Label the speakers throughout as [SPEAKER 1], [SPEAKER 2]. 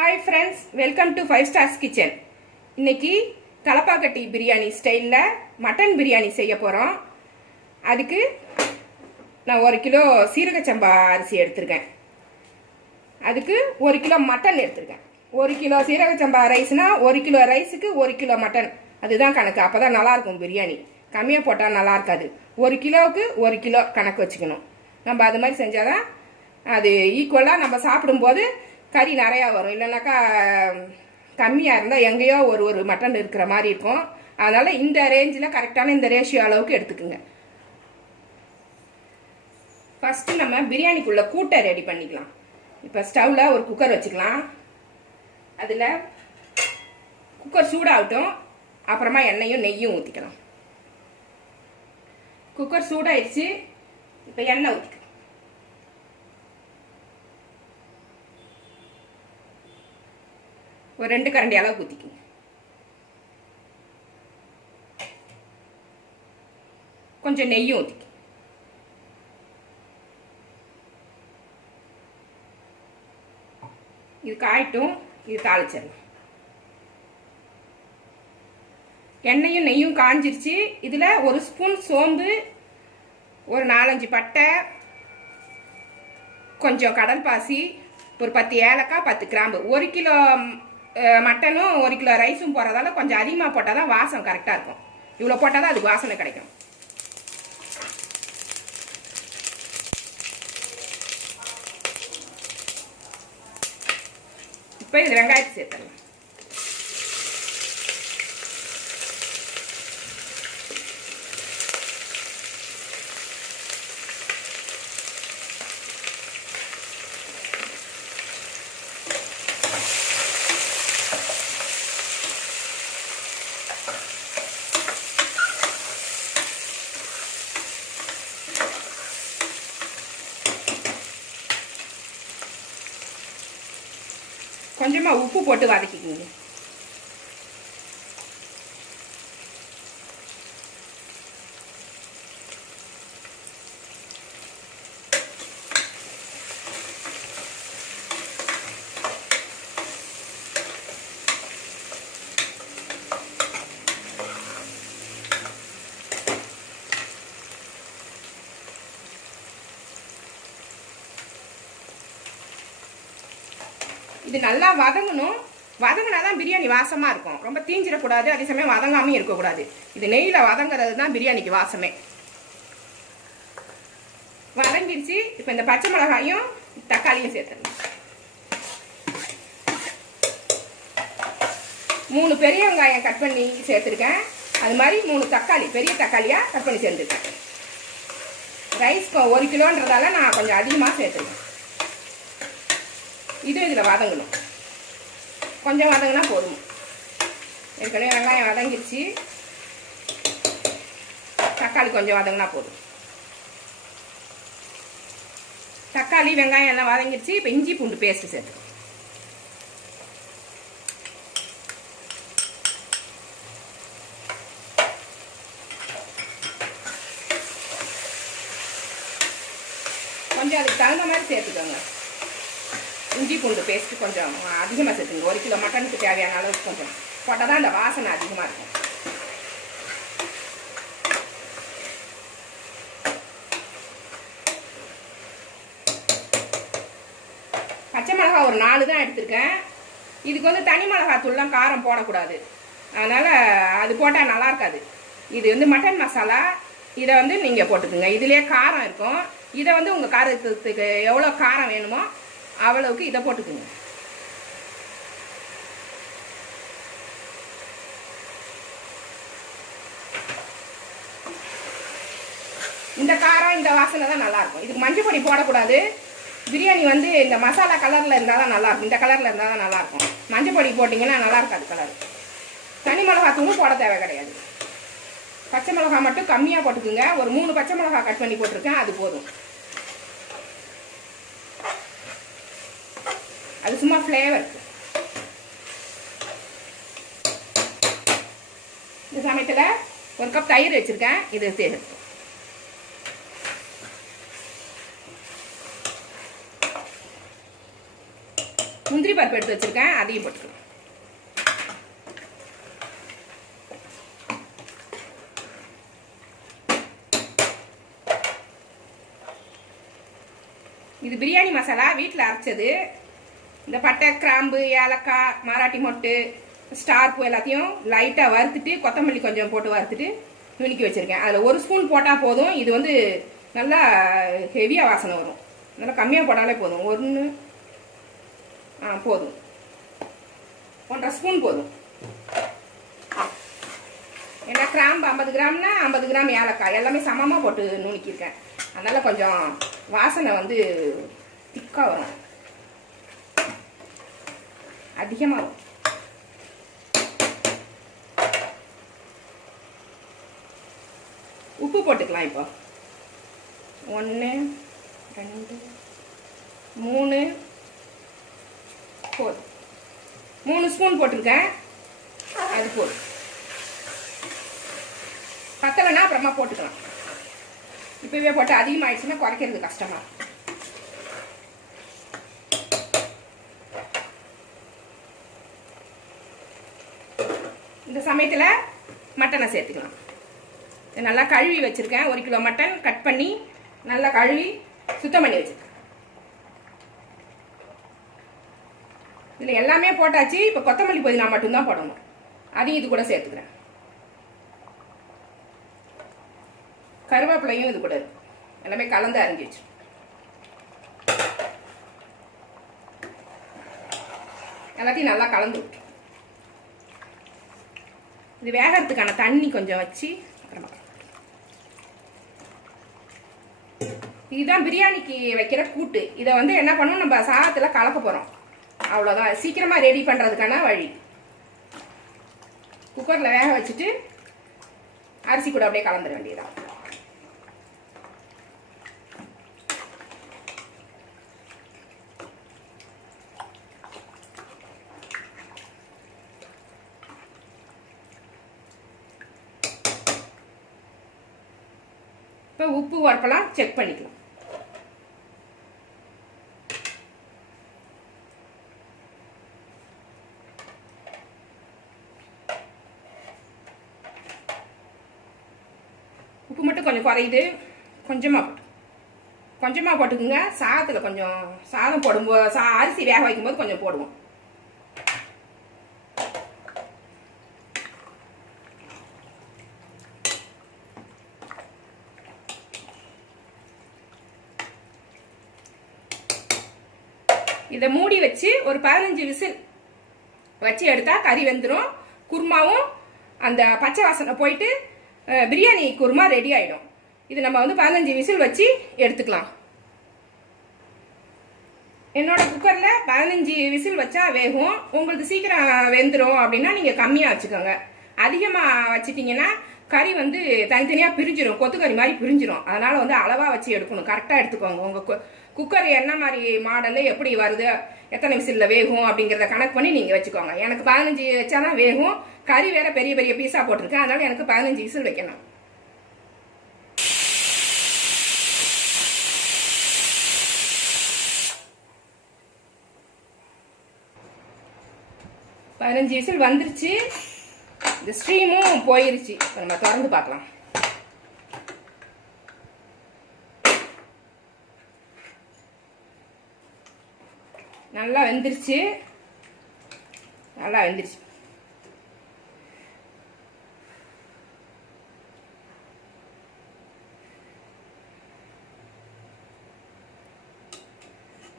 [SPEAKER 1] Hi friends welcome to five stars kitchen இன்னைக்கு தலப்பாக்கட்டி பிரியாணி ஸ்டைலில் mutton biryani செய்ய போகிறோம் அதுக்கு நான் ஒரு கிலோ சீரக சம்பா அரிசி எடுத்திருக்கேன். அதுக்கு ஒரு கிலோ மட்டன் எடுத்திருக்கேன். ஒரு கிலோ சீரக சம்பா ரைஸ்னால் ஒரு கிலோ ரைஸுக்கு ஒரு கிலோ மட்டன் அதுதான் கணக்கு. அப்போ தான் நல்லாயிருக்கும் பிரியாணி. கம்மியாக போட்டால் நல்லா இருக்காது. ஒரு கிலோவுக்கு ஒரு கிலோ கணக்கு வச்சுக்கணும். நம்ம அது மாதிரி செஞ்சால் தான் அது ஈக்குவலாக நம்ம சாப்பிடும்போது கறி நிறையா வரும். இல்லைனாக்கா கம்மியாக இருந்தால் எங்கேயோ ஒரு ஒரு மட்டன் இருக்கிற மாதிரி இருக்கும். அதனால் இந்த ரேஞ்சில் கரெக்டான இந்த ரேஷியோ அளவுக்கு எடுத்துக்குங்க. ஃபஸ்ட்டு நம்ம பிரியாணிக்குள்ளே கூட்டை ரெடி பண்ணிக்கலாம். இப்போ ஸ்டவ்வில் ஒரு குக்கர் வச்சுக்கலாம். அதில் குக்கர் சூடாகட்டும். அப்புறமா எண்ணெயும் நெய்யும் ஊற்றிக்கலாம் குக்கர் சூடாயிடுச்சு. இப்போ எண்ணெய் ஊற்றிக்கலாம் ஒரு ரெண்டு கரண்டி அளவு ஊற்றிக்குங்க கொஞ்சம் நெய்யும் ஊற்றிக்க இது காயட்டும் இது தாளிச்சிடலாம். எண்ணெயும் நெய்யும் காஞ்சிருச்சு. இதில் ஒரு ஸ்பூன் சோம்பு ஒரு நாலஞ்சு பட்டை கொஞ்சம் கடல் பாசி ஒரு பத்து ஏலக்காய் பத்து கிராம்பு. ஒரு கிலோ மட்டனும் ஒரு கிலோ ரைஸும் போடுறதால கொஞ்சம் அதிகமாக போட்டால் தான் வாசம் கரெக்டாக இருக்கும். இவ்வளோ போட்டால் தான் அதுக்கு வாசனை கிடைக்கும். இப்போ இது வெங்காயத்தை சேர்த்துடலாம். கொஞ்சமாக உப்பு போட்டு வதக்கிக்கோங்க. இது நல்லா வதங்கணும். வதங்கினா தான் பிரியாணி வாசமாக இருக்கும். ரொம்ப தீஞ்சிடக்கூடாது. அதே சமயம் வதங்காமையும் இருக்கக்கூடாது. இது நெய்யில் வதங்குறது தான் பிரியாணிக்கு வாசமே. வதங்கிடுச்சு. இப்போ இந்த பச்சை மிளகாயும் தக்காளியும் சேர்த்துடணும். மூணு பெரிய வெங்காயம் கட் பண்ணி சேர்த்துருக்கேன். அது மாதிரி மூணு தக்காளி பெரிய தக்காளியாக கட் பண்ணி சேர்த்துருக்கேன். ரைஸ் ஒரு கிலோன்றதால நான் கொஞ்சம் அதிகமாக சேர்த்துருக்கேன். இது இதில் வதங்கணும். கொஞ்சம் வதங்கினா போதும். ஏற்கனவே வெங்காயம் வதங்கிடுச்சு தக்காளி கொஞ்சம் வதங்கினா போதும். தக்காளி வெங்காயம் எல்லாம் வதங்கிடுச்சு இப்போ இஞ்சி பூண்டு பேஸ்ட் சேர்த்து கொஞ்சம் அதுக்கு தகுந்த மாதிரி சேர்த்துக்கோங்க. இஞ்சி பூண்டு பேஸ்ட் கொஞ்சம் அதிகமாக சேர்த்துங்க ஒரு கிலோ மட்டனுக்கு தேவையான அளவுக்கு கொஞ்சம். போட்டால் தான் அந்த வாசனை அதிகமாக இருக்கும். பச்சை மிளகா ஒரு நாலு தான் எடுத்திருக்கேன். இதுக்கு வந்து தனி மிளகாத்தூள்லாம் காரம் போடக்கூடாது. அதனால் அது போட்டால் நல்லா இருக்காது. இது வந்து மட்டன் மசாலா இதை வந்து நீங்கள் போட்டுக்கோங்க. இதுலேயே காரம் இருக்கும். இதை வந்து உங்கள் காரத்துக்கு எவ்வளோ காரம் வேணுமோ அவ்வளவுக்கு இதை போட்டுக்குங்க. இந்த காரம் இந்த வாசனை தான் நல்லாயிருக்கும். இதுக்கு மஞ்சள் பொடி போடக்கூடாது. பிரியாணி வந்து இந்த மசாலா கலரில் இருந்தால் தான் நல்லா இருக்கும் இந்த கலரில் இருந்தால் தான் நல்லாயிருக்கும். மஞ்சள் பொடி போட்டிங்கன்னா நல்லா இருக்காது கலர். தனி மிளகா தூளும் போட தேவை கிடையாது. பச்சை மிளகா மட்டும் கம்மியாக போட்டுக்குங்க. ஒரு மூணு பச்சை மிளகா கட் பண்ணி போட்டிருக்கேன். அது போதும். அது சும்மா ஃப்ளேவர் இந்த சமயத்தில் ஒரு கப் தயிர் வச்சுருக்கேன். இது சேர்த்து முந்திரி பருப்பு எடுத்து வச்சிருக்கேன். அதையும் போட்டுக்கலாம். இது பிரியாணி மசாலா. வீட்டில் அரைச்சது. இந்த பட்டை கிராம்பு ஏலக்காய் மராட்டி மொட்டு ஸ்டார் பூ எல்லாத்தையும் லைட்டாக வறுத்துட்டு கொத்தமல்லி கொஞ்சம் போட்டு வறுத்துட்டு நுணுக்கி வச்சுருக்கேன். அதில் ஒரு ஸ்பூன் போட்டால் போதும். இது வந்து நல்லா ஹெவியாக வாசனை வரும். நல்லா கம்மியாக போட்டாலே போதும். ஒன்று ஆ போதும். ஒன்றரை ஸ்பூன் போதும். ஏன்னா கிராம்பு ஐம்பது கிராம்னா ஐம்பது கிராம் ஏலக்காய். எல்லாமே சமமாக போட்டு நுணுக்கியிருக்கேன். அதனால் கொஞ்சம் வாசனை வந்து திக்காக வரும். அதிகமாகும். உப்பு போட்டுக்கலாம் இப்போ. ஒன்று ரெண்டு மூணு போதும். மூணு ஸ்பூன் போட்டிருக்கேன். அது போதும். பத்தலைன்னா அப்புறமா போட்டுக்கலாம். இப்போவே போட்டு அதிகமாகிடுச்சுன்னா குறைக்கிறது கஷ்டமாக சமயத்தில் மட்டனை சேர்த்துக்கலாம் நல்லா கழுவி வச்சுருக்கேன். ஒரு கிலோ மட்டன் கட் பண்ணி நல்லா கழுவி சுத்தம் பண்ணி வச்சுருக்கேன். இதில் எல்லாமே போட்டாச்சு. இப்போ கொத்தமல்லி புதினா மட்டும்தான் போடணும். அதையும் இது கூட சேர்த்துக்கிறேன். கருவேப்பிலையும் இது கூட இருக்கு. எல்லாமே கலந்து அரைஞ்சி வச்சு எல்லாத்தையும் நல்லா கலந்து விட்டு இது வேகறதுக்கான தண்ணி கொஞ்சம் வச்சு அப்புறமா. இதுதான் பிரியாணிக்கு வைக்கிற கூட்டு. இதை வந்து என்ன பண்ணணும் நம்ம சாதத்தில் கலக்க போகிறோம் அவ்வளோதான் சீக்கிரமாக ரெடி பண்ணுறதுக்கான வழி. குக்கரில் வேக வச்சுட்டு அரிசி கூட அப்படியே கலந்துட வேண்டியதான் இப்போ உப்பு உரப்பெல்லாம் செக் பண்ணிக்கலாம். உப்பு மட்டும் கொஞ்சம் குறையுது. கொஞ்சமாக போட்டு. கொஞ்சமாக போட்டுக்குங்க. சாதத்தில் கொஞ்சம் சாதம் போடும்போது சா அரிசி வேக வைக்கும்போது கொஞ்சம் போடுவோம். இதை மூடி வச்சு ஒரு பதினஞ்சு விசில் வச்சு எடுத்தா கறி வெந்துடும் குருமாவும் அந்த பச்சை வாசனை போயிட்டு பிரியாணி குருமா ரெடி ஆயிடும். இது நம்ம வந்து பதினஞ்சு விசில் வச்சு எடுத்துக்கலாம். என்னோட குக்கரில் பதினஞ்சு விசில் வச்சா வேகும். உங்களுக்கு சீக்கிரம் வெந்துடும் அப்படின்னா நீங்கள் கம்மியாக வச்சுக்கோங்க. அதிகமாக வச்சிட்டிங்கன்னா கறி வந்து தனித்தனியாக பிரிஞ்சிடும் கொத்துக்கறி மாதிரி பிரிஞ்சிடும் அதனால் வந்து அளவாக வச்சு எடுக்கணும். கரெக்டாக எடுத்துக்கோங்க. உங்கள் குக்கர் என்ன மாதிரி மாடலு எப்படி வருது எத்தனை விசிலில் வேகும் அப்படிங்கிறத கணக்கு பண்ணி நீங்கள் வச்சுக்கோங்க. எனக்கு பதினஞ்சு வச்சாதான் வேகும். கறி வேற பெரிய பெரிய பீஸாக போட்டிருக்கேன். அதனால் எனக்கு பதினஞ்சு விசில் வைக்கணும். பதினஞ்சு விசில் வந்துருச்சு. இந்த ஸ்ட்ரீமும் போயிருச்சு. இப்போ நம்ம திறந்து பார்க்கலாம். நல்லா வெந்துருச்சு. நல்லா வெந்துருச்சு.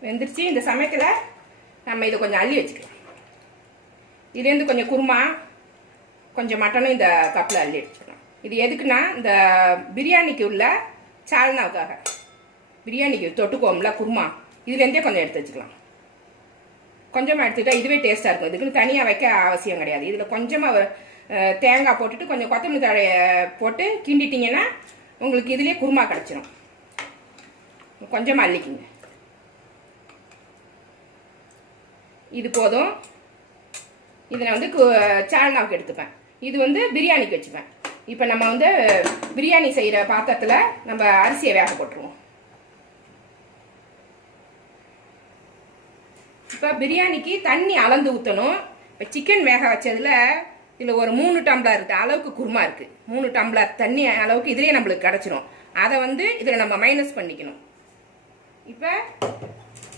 [SPEAKER 1] வெந்துருச்சு. இந்த சமயத்தில் நம்ம இதை கொஞ்சம் அள்ளி வச்சுக்கலாம். இதுலேருந்து கொஞ்சம் குருமா கொஞ்சம் மட்டனும் இந்த கப்பில் அள்ளி வச்சுக்கலாம். இது எதுக்குன்னா இந்த பிரியாணிக்கு உள்ள சால்னாவுக்காக. பிரியாணிக்கு தொட்டுக்கோம்ல குருமா. இதுலேருந்தே கொஞ்சம் எடுத்து வச்சுக்கலாம். கொஞ்சமாக எடுத்துக்கிட்டா இதுவே டேஸ்ட்டாக இருக்கும். இதுக்குன்னு தனியாக வைக்க அவசியம் கிடையாது. இதில் கொஞ்சமாக தேங்காய் போட்டுட்டு கொஞ்சம் கொத்தமல்லி தழைய போட்டு கிண்டிட்டிங்கன்னா உங்களுக்கு இதுலேயே குருமா கிடச்சிரும். கொஞ்சமாக அள்ளிக்கிங்க. இது போதும். இதை நான் வந்து கு- சால்னாவுக்கு எடுத்துப்பேன். இது வந்து பிரியாணிக்கு வச்சுப்பேன். இப்போ நம்ம வந்து பிரியாணி செய்கிற பாத்திரத்தில் நம்ம அரிசியை வேக போட்டுருவோம். இப்போ பிரியாணிக்கு தண்ணி அளந்து ஊற்றணும் இப்போ சிக்கன் வேக வச்சதில் இதில் ஒரு மூணு டம்ளர் இருக்குது அளவுக்கு குருமா இருக்குது மூணு டம்ளர் தண்ணி அளவுக்கு இதுலேயே நம்மளுக்கு கிடச்சிரும். அதை வந்து இதில் நம்ம மைனஸ் பண்ணிக்கணும். இப்போ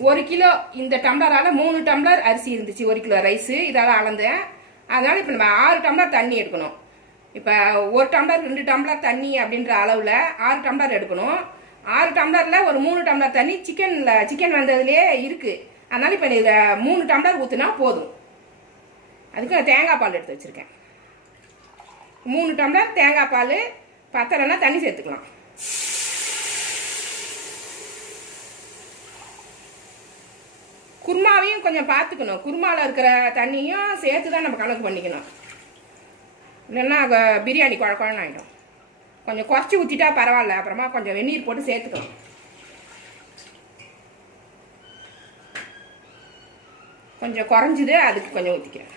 [SPEAKER 1] ஒரு கிலோ இந்த டம்ளரால் மூணு டம்ளர் அரிசி இருந்துச்சு ஒரு கிலோ ரைஸு இதெல்லாம் அளந்தேன். அதனால் இப்போ நம்ம ஆறு டம்ளர் தண்ணி எடுக்கணும். இப்போ ஒரு டம்ளர் ரெண்டு டம்ளர் தண்ணி அப்படின்ற அளவில் ஆறு டம்ளர் எடுக்கணும். ஆறு டம்ளரில் ஒரு மூணு டம்ளர் தண்ணி சிக்கனில் சிக்கன் வந்ததுலேயே இருக்குது அதனால இப்போ இதில் மூணு டம்ளர் ஊற்றுனா போதும். அதுக்கு நான் தேங்காய் பால் எடுத்து வச்சுருக்கேன். மூணு டம்ளர் தேங்காய் பால் பத்தலைன்னா தண்ணி சேர்த்துக்கலாம். குருமாவையும் கொஞ்சம் பார்த்துக்கணும். குருமாவில் இருக்கிற தண்ணியும் சேர்த்து தான் நம்ம கணக்கு பண்ணிக்கணும். இல்லைன்னா பிரியாணி குழ குழன்னு ஆகிடும் கொஞ்சம் குறைச்சி ஊற்றிட்டா பரவாயில்ல. அப்புறமா கொஞ்சம் வெந்நீர் போட்டு சேர்த்துக்கலாம். கொஞ்சம் குறைஞ்சிது அதுக்கு கொஞ்சம் ஊற்றிக்கிறேன்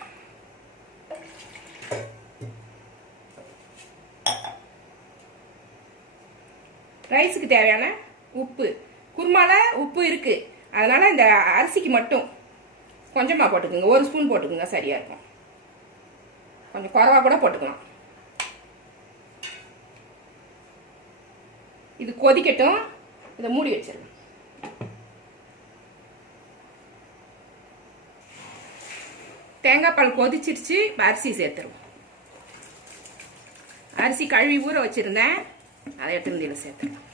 [SPEAKER 1] ரைஸுக்கு தேவையான உப்பு. குருமால உப்பு இருக்குது அதனால் இந்த அரிசிக்கு மட்டும் கொஞ்சமாக போட்டுக்குங்க. ஒரு ஸ்பூன் போட்டுக்குங்க சரியாக இருக்கும். கொஞ்சம் குறவாக கூட போட்டுக்கலாம். இது கொதிக்கட்டும். இதை மூடி வச்சிருக்கேன் தேங்காய் பால் கொதிச்சிருச்சு அரிசி சேர்த்துருவோம். அரிசி கழுவி ஊற வச்சுருந்தேன். அதை எடுத்து இதில் சேர்த்துருவோம்.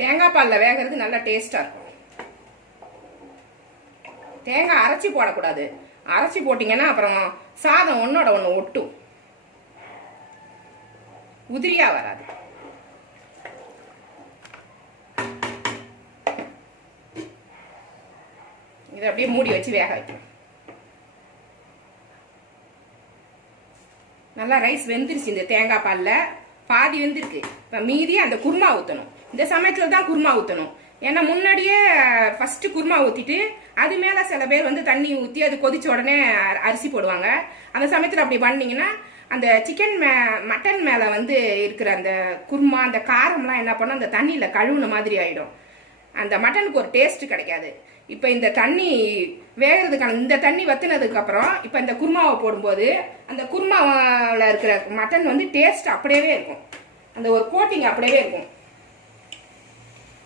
[SPEAKER 1] தேங்காய் பாலில் வேகிறது நல்லா டேஸ்ட்டாக இருக்கும். தேங்காய் அரைச்சி போடக்கூடாது. அரைச்சி போட்டிங்கன்னா அப்புறம் சாதம் ஒன்றோட ஒன்று ஒட்டும். உதிரியாக வராது. இதை அப்படியே மூடி வச்சு வேக வைக்கணும். நல்லா ரைஸ் வெந்துருச்சு இந்த தேங்காய் பாலில். பாதி வெந்திருக்கு. இப்போ மீதி அந்த குருமா ஊற்றணும் இந்த சமயத்தில் தான் குருமா ஊற்றணும் ஏன்னா முன்னாடியே ஃபஸ்ட்டு குருமா ஊற்றிட்டு அது மேலே சில பேர் வந்து தண்ணி ஊற்றி அது கொதிச்ச உடனே அரிசி போடுவாங்க. அந்த சமயத்தில் அப்படி பண்ணீங்கன்னா அந்த சிக்கன் மே மட்டன் மேலே வந்து இருக்கிற அந்த குருமா அந்த காரம்லாம் என்ன பண்ணும்? அந்த தண்ணியில் கழுவுன மாதிரி ஆகிடும் அந்த மட்டனுக்கு ஒரு டேஸ்ட் கிடைக்காது. இப்போ இந்த தண்ணி வேகிறதுக்கான இந்த தண்ணி வத்துனதுக்கப்புறம் இப்போ இந்த குருமாவை போடும்போது அந்த குருமாவில் இருக்கிற மட்டன் வந்து டேஸ்ட் அப்படியே இருக்கும். அந்த ஒரு கோட்டிங் அப்படியே இருக்கும்.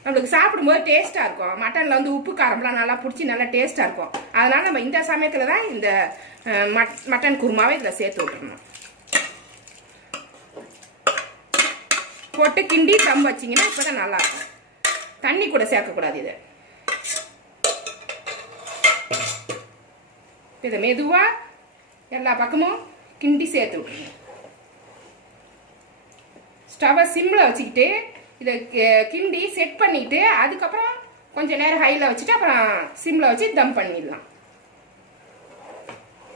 [SPEAKER 1] நம்மளுக்கு சாப்பிடும்போது டேஸ்ட்டாக இருக்கும். மட்டனில் வந்து உப்பு காரம்லாம் நல்லா பிடிச்சி நல்லா டேஸ்ட்டாக இருக்கும். அதனால் நம்ம இந்த சமயத்தில் தான் இந்த மட்- மட்டன் குருமாவை இதில் சேர்த்து விட்டுருணும் போட்டு கிண்டி தம் வச்சிங்கன்னா இப்போ தான் நல்லாயிருக்கும் தண்ணி கூட சேர்க்கக்கூடாது இதை. இதை மெதுவாக எல்லா பக்கமும் கிண்டி சேர்த்து விட்டுருங்க ஸ்டவ்வை சிம்மில் வச்சுக்கிட்டு இதை கி- கிண்டி செட் பண்ணிவிட்டு அதுக்கப்புறம் கொஞ்சம் நேரம் ஹையில் வச்சுட்டு அப்புறம் சிம்மில் வச்சு தம் பண்ணிடலாம்.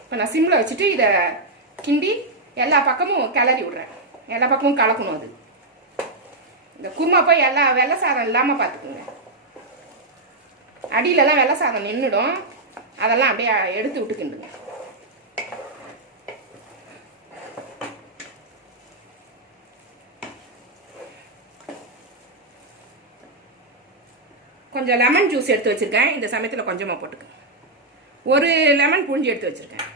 [SPEAKER 1] இப்போ நான் சிம்மில் வச்சுட்டு இதை கிண்டி எல்லா பக்கமும் கிளறி விட்றேன். எல்லா பக்கமும் கலக்கணும் அது. இந்த குருமா போய் எல்லா வெள்ளை சாதம் இல்லாமல் பார்த்துக்குங்க. அடியிலலாம் வெள்ளை சாதம் நின்றுடும் அதெல்லாம் அப்படியே எடுத்து விட்டுக்கிண்டுங்க. கொஞ்சம் லெமன் ஜூஸ் எடுத்து வச்சிருக்கேன். இந்த சமயத்தில் கொஞ்சமாக போட்டுக்கேன் ஒரு லெமன் புழிஞ்சு எடுத்து வச்சுருக்கேன்.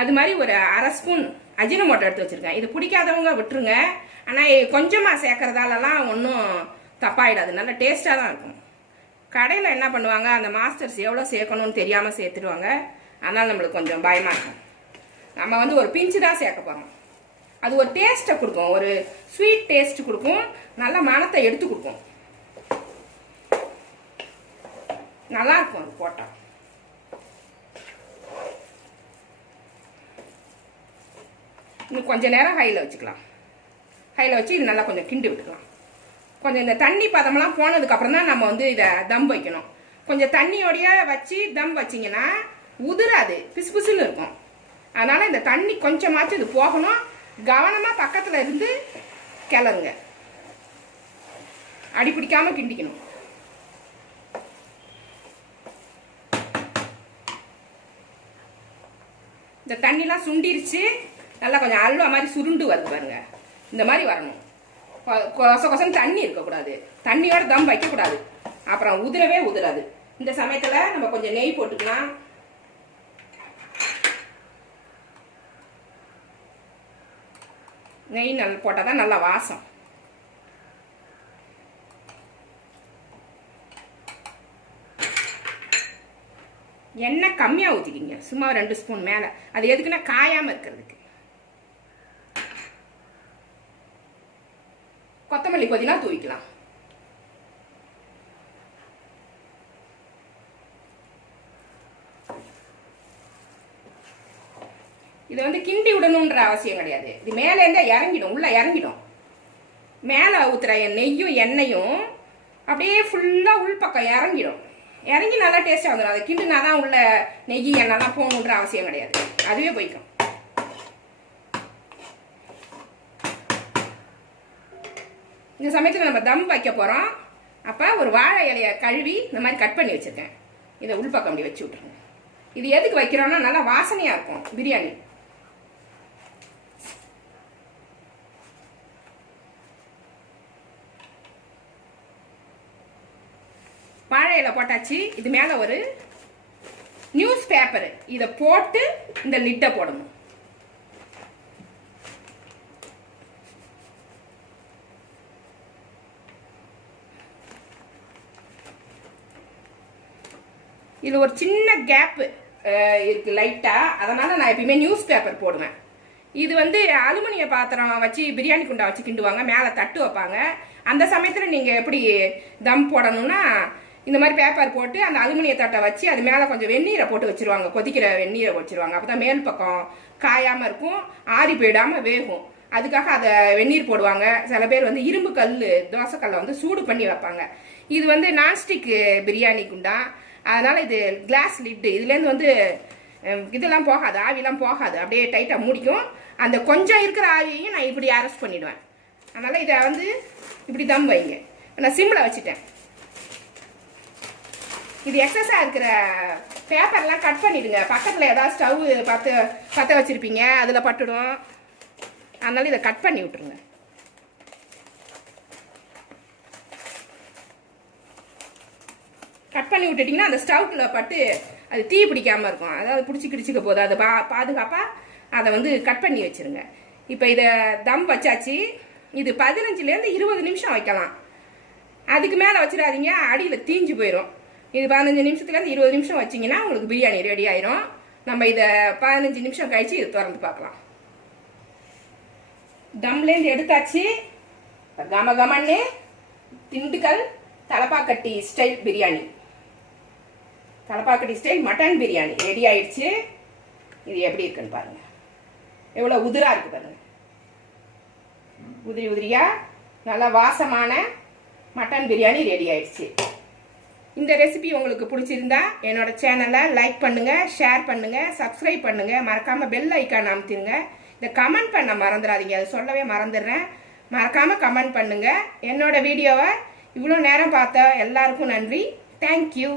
[SPEAKER 1] அது மாதிரி ஒரு அரை ஸ்பூன் அஜினமோட்டோ எடுத்து வச்சுருக்கேன். இது பிடிக்காதவங்க விட்டுருங்க. ஆனால் கொஞ்சமாக சேர்க்குறதாலலாம் ஒன்றும் தப்பாயிடாது. நல்ல டேஸ்ட்டாக தான் இருக்கும். கடையில் என்ன பண்ணுவாங்க? அந்த மாஸ்டர்ஸ் எவ்வளோ சேர்க்கணும்னு தெரியாமல் சேர்த்துருவாங்க அதனால் நம்மளுக்கு கொஞ்சம் பயமாக இருக்கும். நம்ம வந்து ஒரு பிஞ்சு தான் சேர்க்க போகிறோம் அது ஒரு டேஸ்ட்டை கொடுக்கும். ஒரு ஸ்வீட் டேஸ்ட் கொடுக்கும். நல்ல மனத்தை எடுத்து கொடுக்கும். நல்லா இருக்கும் அது போட்டால் இன்னும் கொஞ்ச நேரம் ஹையில் வச்சுக்கலாம். ஹையில் வச்சு இது நல்லா கொஞ்சம் கிண்டி விட்டுக்கலாம். கொஞ்சம் இந்த தண்ணி பதமெல்லாம் போனதுக்கு அப்புறம் தான் நம்ம வந்து இதை தம் வைக்கணும். கொஞ்சம் தண்ணியோடைய வச்சு தம் வச்சிங்கன்னா உதிராது பிசு பிசுன்னு இருக்கும். அதனால் இந்த தண்ணி கொஞ்சமாச்சும் இது போகணும். கவனமாக பக்கத்தில் இருந்து கிளறுங்க. அடி பிடிக்காம கிண்டிக்கணும். இந்த தண்ணிலாம் சுண்டிருச்சு நல்லா கொஞ்சம் அல்வா மாதிரி சுருண்டு வருது பாருங்க. இந்த மாதிரி வரணும். கொ- கொச கொசம் தண்ணி இருக்கக்கூடாது. தண்ணியோட தம் வைக்கக்கூடாது. அப்புறம் உதிரவே உதிராது. இந்த சமயத்தில் நம்ம கொஞ்சம் நெய் போட்டுக்கலாம். நெய் நல்லா போட்டால் தான் நல்லா வாசம். எண்ணெய் கம்மியாக ஊற்றிக்கிங்க சும்மா ஒரு ரெண்டு ஸ்பூன் மேலே. அது எதுக்குன்னா காயாமல் இருக்கிறதுக்கு. கொத்தமல்லி புதினா தூவிக்கலாம். இதை வந்து கிண்டி விடணுன்ற அவசியம் கிடையாது. இது மேலே இருந்தால் இறங்கிடும். உள்ளே இறங்கிடும். மேலே ஊற்றுற நெய்யும் எண்ணெயும் அப்படியே ஃபுல்லாக உள்பக்கம் இறங்கிடும். இறங்கி நல்லா டேஸ்ட்டாக வந்துடும் அதை கிண்டுனா தான் உள்ள நெய் எண்ணெய்லாம் போகணுன்ற அவசியம் கிடையாது. அதுவே போய்க்கும். இந்த சமயத்தில் நம்ம தம் வைக்க போகிறோம் அப்போ ஒரு வாழை இலையை கழுவி இந்த மாதிரி கட் பண்ணி வச்சுருக்கேன். இதை உள்பக்கம் அப்படி வச்சு விட்ருங்க இது எதுக்கு வைக்கிறோன்னா நல்லா வாசனையாக இருக்கும். பிரியாணி. வாழை இலை போட்டாச்சு. இது மேலே ஒரு நியூஸ் பேப்பர் இதை போட்டு இந்த லிட்டை போடணும். இது ஒரு சின்ன கேப்பு இருக்கு லைட்டா அதனால நான் எப்பயுமே நியூஸ் பேப்பர் போடுவேன். இது வந்து அலுமினிய பாத்திரம் வச்சு பிரியாணி குண்டா வச்சு கிண்டுவாங்க. மேலே தட்டு வைப்பாங்க. அந்த சமயத்தில் நீங்கள் எப்படி தம் போடணும்னா இந்த மாதிரி பேப்பர் போட்டு அந்த அலுமினிய தட்டை வச்சு அது மேலே கொஞ்சம் வெந்நீரை போட்டு வச்சிருவாங்க. கொதிக்கிற வெந்நீரை வச்சிருவாங்க. அப்போ தான் மேல் பக்கம் காயாமல் இருக்கும் ஆறி போயிடாமல் வேகும். அதுக்காக அதை வெந்நீர் போடுவாங்க. சில பேர் வந்து இரும்பு கல் தோசைக்கல்லை வந்து சூடு பண்ணி வைப்பாங்க. இது வந்து நான்ஸ்டிக் பிரியாணி குண்டா. இது கிளாஸ் லிட்டு இதுலேருந்து வந்து இதெல்லாம் போகாது. ஆவிலாம் போகாது. அப்படியே டைட்டாக மூடிக்கும். அந்த கொஞ்சம் இருக்கிற ஆவியையும் நான் இப்படி அரெஸ்ட் பண்ணிடுவேன். அதனால் இதை வந்து இப்படி தம் வைங்க. நான் சிம்மில் வச்சுட்டேன். இது எக்ஸஸாக இருக்கிற பேப்பர்லாம் கட் பண்ணிவிடுங்க பக்கத்தில் ஏதாவது ஸ்டவ் பற்ற பற்ற வச்சுருப்பீங்க. அதில் பட்டுடும். அதனால இதை கட் பண்ணி விட்டுருங்க. கட் பண்ணி விட்டுட்டிங்கன்னா அந்த ஸ்டவ்க்குள்ள பட்டு அது தீ பிடிக்காமல் இருக்கும். அதாவது பிடிச்சி கிடிச்சிக்க போகுது. அதை பா பாதுகாப்பாக அதை வந்து கட் பண்ணி வச்சிருங்க. இப்போ இதை தம் வச்சாச்சு. இது பதினஞ்சுலேருந்து இருபது நிமிஷம் வைக்கலாம். அதுக்கு மேலே வச்சிடாதீங்க. அடியில் தீஞ்சு போயிடும் இது பதினஞ்சு நிமிஷத்துலேருந்து இருபது நிமிஷம் வச்சிங்கன்னா உங்களுக்கு பிரியாணி ரெடி ஆயிரும். நம்ம இதை பதினஞ்சு நிமிஷம் கழிச்சு இதை திறந்து பார்க்கலாம். தம்லேருந்து எடுத்தாச்சு. கம கமன்னு Dindigul Thalappakatti style biryani. Thalappakatti style mutton biryani. Ready ஆயிடுச்சு. இது எப்படி இருக்குன்னு பாருங்க. எவ்வளோ உதிராக இருக்குது பாருங்க. உதிரி உதிரியா நல்லா வாசமான மட்டன் பிரியாணி ரெடி ஆயிடுச்சு. இந்த ரெசிபி உங்களுக்கு பிடிச்சிருந்தா என்னோட சேனலை லைக் பண்ணுங்க ஷேர் பண்ணுங்க சப்ஸ்கிரைப் பண்ணுங்க. மறக்காம பெல் ஐக்கான் அமுத்திருங்க. இந்த கமெண்ட் பண்ண மறந்துடாதீங்க. அது சொல்லவே மறந்துடுறேன். மறக்காம கமெண்ட் பண்ணுங்க. என்னோட வீடியோவை இவ்வளோ நேரம் பார்த்த எல்லாருக்கும் நன்றி. தேங்க்யூ